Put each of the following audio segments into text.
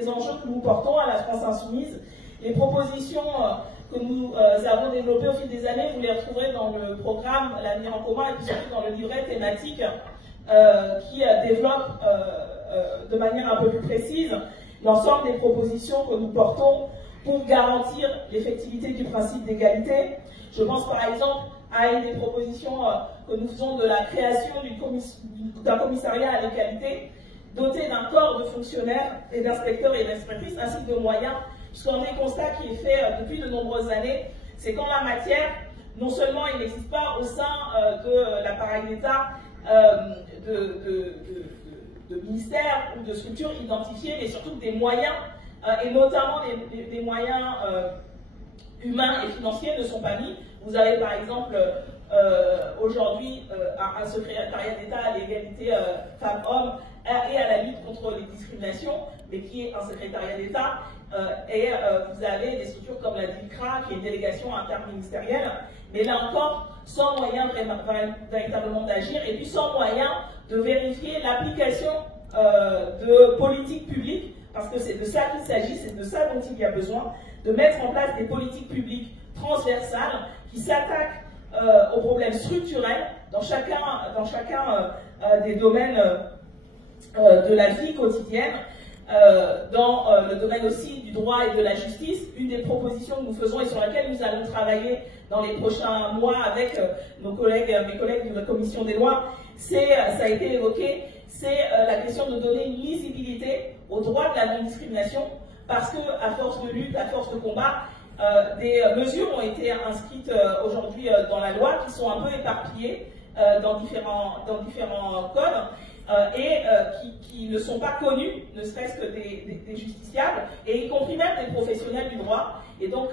Les enjeux que nous portons à la France Insoumise, les propositions que nous avons développées au fil des années, vous les retrouverez dans le programme L'avenir en commun et puis surtout dans le livret thématique qui développe de manière un peu plus précise l'ensemble des propositions que nous portons pour garantir l'effectivité du principe d'égalité. Je pense par exemple à une des propositions que nous faisons de la création d'un commissariat à l'égalité, doté d'un corps de fonctionnaires et d'inspecteurs et d'inspectrices, ainsi que de moyens, puisqu'un des constats qui est fait depuis de nombreuses années, c'est qu'en la matière, non seulement il n'existe pas au sein de l'appareil d'État de ministères ou de structures identifiées, mais surtout des moyens, et notamment des moyens humains et financiers ne sont pas mis. Vous avez par exemple aujourd'hui un secrétariat d'État à l'égalité femmes-hommes et à la lutte contre les discriminations, mais qui est un secrétariat d'État, et vous avez des structures comme la DICRA, qui est une délégation interministérielle, mais là encore, sans moyen véritablement d'agir, et puis sans moyen de vérifier l'application de politiques publiques, parce que c'est de ça qu'il s'agit, c'est de ça dont il y a besoin, de mettre en place des politiques publiques transversales qui s'attaquent aux problèmes structurels dans chacun des domaines de la vie quotidienne, dans le domaine aussi du droit et de la justice. Une des propositions que nous faisons et sur laquelle nous allons travailler dans les prochains mois avec mes collègues de la commission des lois, ça a été évoqué, c'est la question de donner une lisibilité au droit de la non-discrimination, parce qu'à force de lutte, à force de combat, des mesures ont été inscrites aujourd'hui dans la loi qui sont un peu éparpillées dans différents codes et qui ne sont pas connus, ne serait-ce que des justiciables, et y compris même des professionnels du droit. Et donc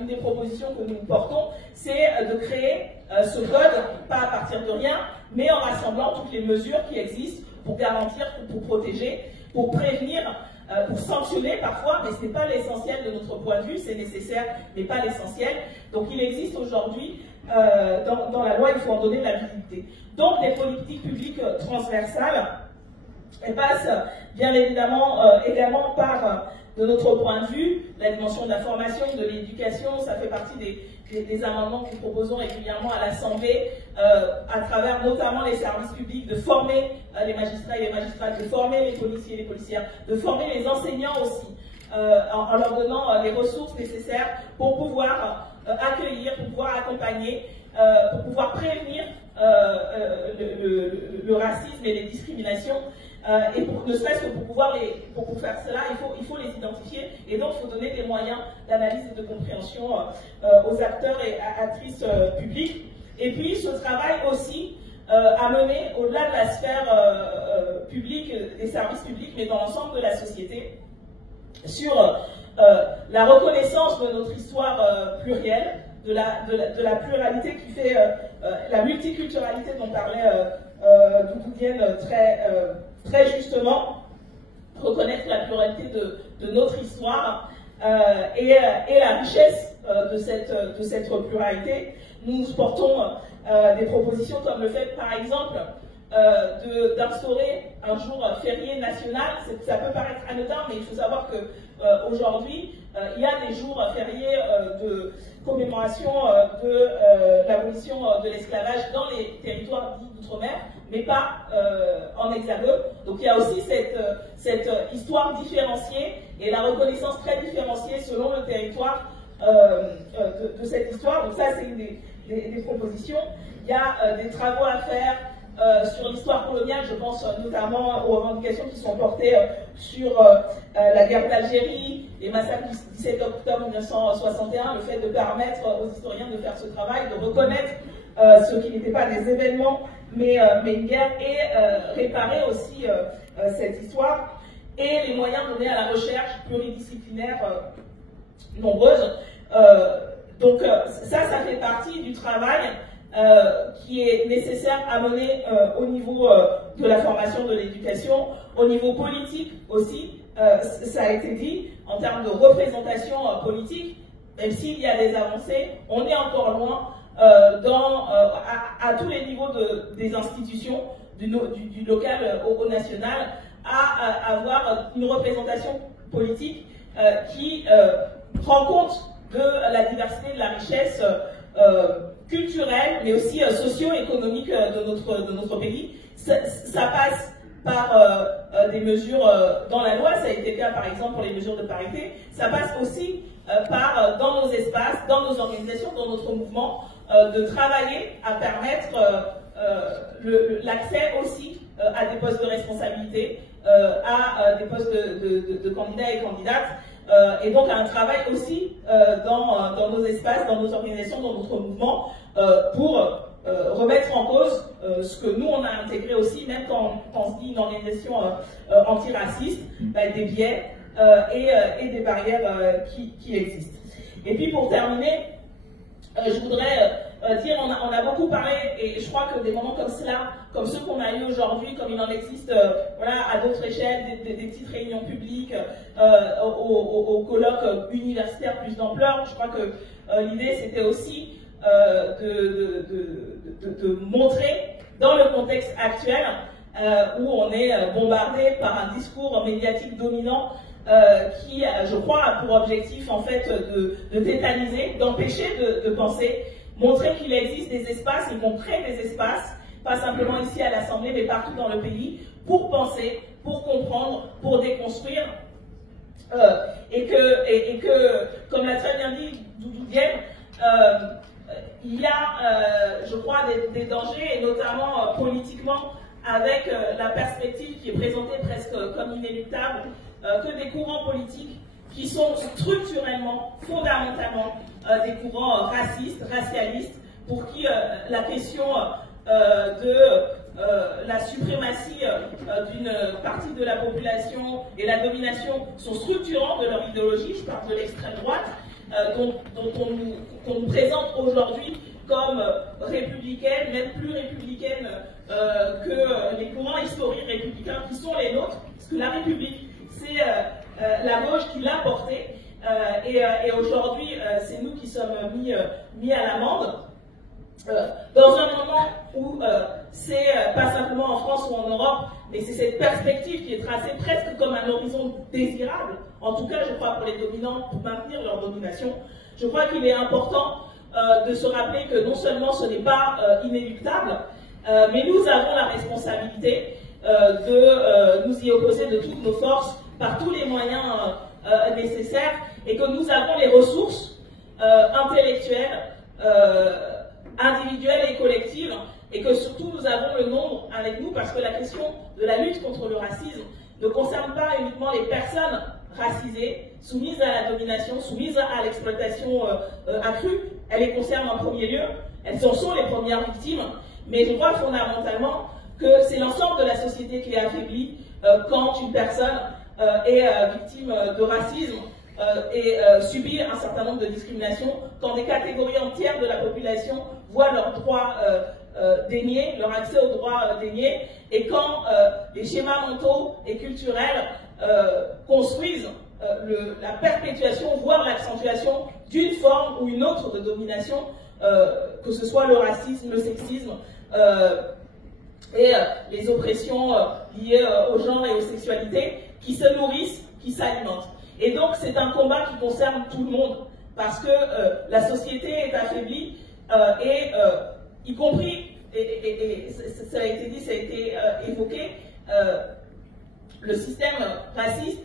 une des propositions que nous portons, c'est de créer ce code, pas à partir de rien, mais en rassemblant toutes les mesures qui existent pour garantir, pour protéger, pour prévenir, pour sanctionner parfois, mais ce n'est pas l'essentiel de notre point de vue, c'est nécessaire, mais pas l'essentiel. Donc il existe aujourd'hui, dans la loi, il faut en donner la visibilité. Donc les politiques publiques transversales, elles passent bien évidemment également par, de notre point de vue, la dimension de la formation, de l'éducation. Ça fait partie des amendements que nous proposons régulièrement à l'Assemblée, à travers notamment les services publics, de former les magistrats et les magistrates, de former les policiers et les policières, de former les enseignants aussi, en leur donnant les ressources nécessaires pour pouvoir accueillir, pour pouvoir accompagner, pour pouvoir prévenir le racisme et les discriminations. Et ne serait-ce que pour faire cela, il faut les identifier, et donc il faut donner des moyens d'analyse et de compréhension aux acteurs et actrices publics. Et puis ce travail aussi à mener au-delà de la sphère publique, des services publics, mais dans l'ensemble de la société, sur la reconnaissance de notre histoire plurielle, de la pluralité qui fait la multiculturalité dont parlait Doudoudienne très justement, reconnaître la pluralité de notre histoire et la richesse de cette pluralité. Nous portons des propositions comme le fait, par exemple, d'instaurer un jour férié national. Ça peut paraître anodin, mais il faut savoir qu'aujourd'hui, il y a des jours fériés de commémoration de l'abolition de l'esclavage dans les territoires dits d'outre-mer, mais pas en hexagone. Donc il y a aussi cette histoire différenciée et la reconnaissance très différenciée selon le territoire de cette histoire. Donc ça, c'est une des propositions. Il y a des travaux à faire sur l'histoire coloniale. Je pense notamment aux revendications qui sont portées sur la guerre d'Algérie, les massacres du 17 octobre 1961, le fait de permettre aux historiens de faire ce travail, de reconnaître ce qui n'était pas des événements, mais une guerre, et réparer aussi cette histoire, et les moyens donnés à la recherche pluridisciplinaire nombreuse. Donc ça fait partie du travail qui est nécessaire à mener au niveau de la formation, de l'éducation, au niveau politique aussi. Ça a été dit, en termes de représentation politique, même s'il y a des avancées, on est encore loin à tous les niveaux des institutions, du local au national, à avoir une représentation politique qui rend compte de la diversité, de la richesse culturelle, mais aussi socio-économique de notre pays. Ça passe par des mesures dans la loi, ça a été le cas par exemple pour les mesures de parité, ça passe aussi par, dans nos espaces, dans nos organisations, dans notre mouvement, de travailler à permettre l'accès aussi à des postes de responsabilité, à des postes de candidats et candidates, et donc à un travail aussi dans nos espaces, dans nos organisations, dans notre mouvement, pour remettre en cause ce que nous on a intégré aussi, même quand on se dit une organisation antiraciste, des biais et des barrières qui existent. Et puis pour terminer, je voudrais dire, on a beaucoup parlé, et je crois que des moments comme cela, comme ceux qu'on a eu aujourd'hui, comme il en existe voilà, à d'autres échelles, des petites réunions publiques, au colloque universitaire plus d'ampleur, je crois que l'idée c'était aussi de montrer dans le contexte actuel où on est bombardé par un discours médiatique dominant qui, je crois, a pour objectif en fait de tétaniser, d'empêcher de penser, montrer qu'il existe des espaces et qu'on crée des espaces, pas simplement ici à l'Assemblée, mais partout dans le pays, pour penser, pour comprendre, pour déconstruire, et que comme l'a très bien dit Doudou Diène, il y a, je crois, des dangers, et notamment politiquement, avec la perspective qui est présentée presque comme inéluctable, que des courants politiques qui sont structurellement, fondamentalement, des courants racistes, racialistes, pour qui la question de la suprématie d'une partie de la population et la domination sont structurants de leur idéologie. Je parle de l'extrême droite, dont on nous présente aujourd'hui comme républicaine, même plus républicaine que les courants historiques républicains qui sont les nôtres, parce que la République, c'est la gauche qui l'a portée, et aujourd'hui, c'est nous qui sommes mis à l'amende. Dans un moment où c'est pas simplement en France ou en Europe, mais c'est cette perspective qui est tracée presque comme un horizon désirable, en tout cas je crois pour les dominants, pour maintenir leur domination. Je crois qu'il est important de se rappeler que non seulement ce n'est pas inéluctable, mais nous avons la responsabilité de nous y opposer de toutes nos forces, par tous les moyens nécessaires, et que nous avons les ressources intellectuelles, individuelles et collectives, et que surtout nous avons le nombre avec nous, parce que la question de la lutte contre le racisme ne concerne pas uniquement les personnes racisées, soumises à la domination, soumises à l'exploitation accrue, elle les concerne en premier lieu, elles en sont les premières victimes, mais je crois fondamentalement que c'est l'ensemble de la société qui est affaiblie quand une personne est victime de racisme et subit un certain nombre de discriminations, quand des catégories entières de la population voient leurs droits déniés, leur accès aux droits déniés, et quand les schémas mentaux et culturels construisent la perpétuation, voire l'accentuation d'une forme ou une autre de domination, que ce soit le racisme, le sexisme, et les oppressions liées au genre et aux sexualités, qui se nourrissent, qui s'alimentent. Et donc c'est un combat qui concerne tout le monde, parce que la société est affaiblie, et y compris, et ça a été dit, ça a été évoqué, le système raciste,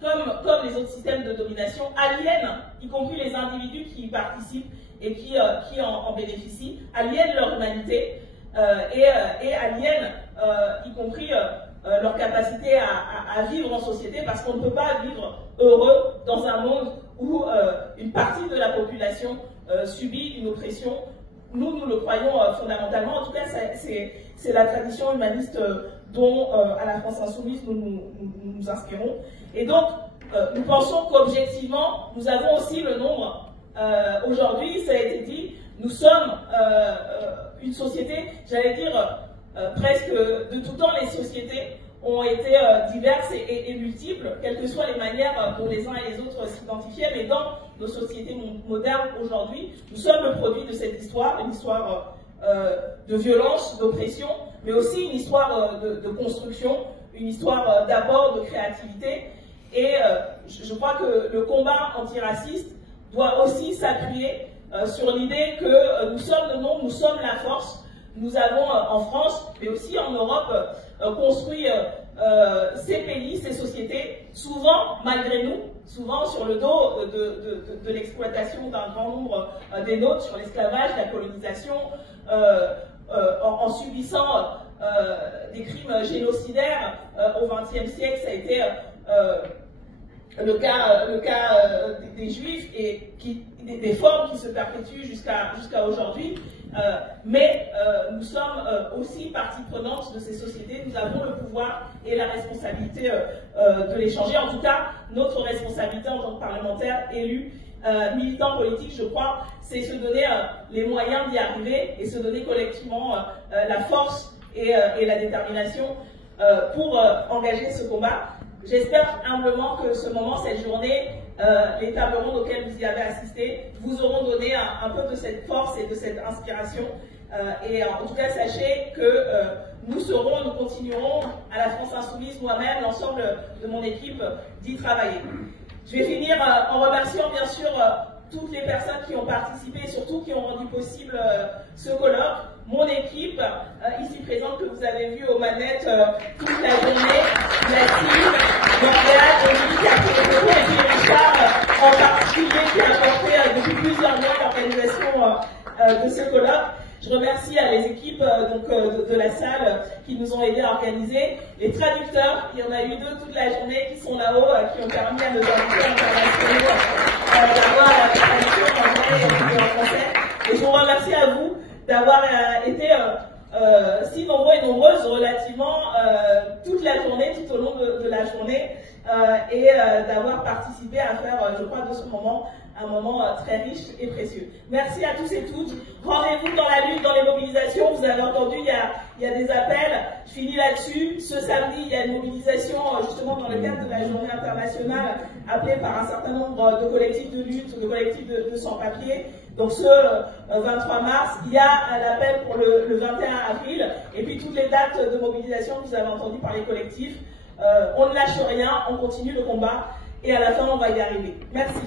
comme les autres systèmes de domination, aliène, y compris les individus qui y participent et qui en bénéficient, aliènent leur humanité, et aliènent y compris leur capacité à vivre en société, parce qu'on ne peut pas vivre heureux dans un monde où une partie de la population subit une oppression. Nous le croyons fondamentalement, en tout cas c'est la tradition humaniste dont à la France Insoumise nous inspirons. Et donc nous pensons qu'objectivement nous avons aussi le nombre, aujourd'hui ça a été dit, nous sommes une société, j'allais dire presque de tout temps, les sociétés ont été diverses et multiples, quelles que soient les manières dont les uns et les autres s'identifiaient, mais dans nos sociétés modernes aujourd'hui, nous sommes le produit de cette histoire, une histoire de violence, d'oppression, mais aussi une histoire de construction, une histoire d'apport, de créativité, Et je crois que le combat antiraciste doit aussi s'appuyer sur l'idée que nous sommes le nombre, nous sommes la force. Nous avons en France, mais aussi en Europe, construit ces pays, ces sociétés, souvent malgré nous, souvent sur le dos de l'exploitation d'un grand nombre des nôtres, sur l'esclavage, la colonisation, en subissant des crimes génocidaires au XXe siècle. Ça a été le cas des Juifs et des formes qui se perpétuent jusqu'à aujourd'hui. Mais nous sommes aussi partie prenante de ces sociétés. Nous avons le pouvoir et la responsabilité de les changer. En tout cas, notre responsabilité en tant que parlementaires élus, militants politiques, je crois, c'est se donner les moyens d'y arriver et se donner collectivement la force et la détermination pour engager ce combat. J'espère humblement que ce moment, cette journée, les tables rondes auxquelles vous y avez assisté, vous auront donné un peu de cette force et de cette inspiration. Et en tout cas, sachez que nous continuerons à la France Insoumise, moi-même, l'ensemble de mon équipe, d'y travailler. Je vais finir en remerciant bien sûr toutes les personnes qui ont participé et surtout qui ont rendu possible ce colloque. Mon équipe, ici présente, que vous avez vu aux manettes toute la journée, Mathilde, Montréal, Dominique, et puis Richard en particulier qui a apporté depuis plusieurs mois l'organisation de ce colloque. Je remercie les équipes de la salle qui nous ont aidés à organiser. Les traducteurs, il y en a eu 2 toute la journée qui sont là-haut, qui ont permis à nos invités internationaux d'avoir la traduction en anglais et en français. Et je vous remercie à vous d'avoir été si nombreux et nombreuses relativement toute la journée, tout au long de la journée, et d'avoir participé à faire, je crois, de ce moment un moment très riche et précieux. Merci à tous et toutes. Rendez-vous dans la lutte, dans les mobilisations. Vous avez entendu, il y a des appels. Je finis là-dessus. Ce samedi, il y a une mobilisation justement dans le cadre de la journée internationale appelée par un certain nombre de collectifs de lutte, de collectifs de sans-papiers. Donc ce 23 mars, il y a un appel pour le 21 avril. Et puis toutes les dates de mobilisation que vous avez entendues par les collectifs. On ne lâche rien, on continue le combat. Et à la fin, on va y arriver. Merci.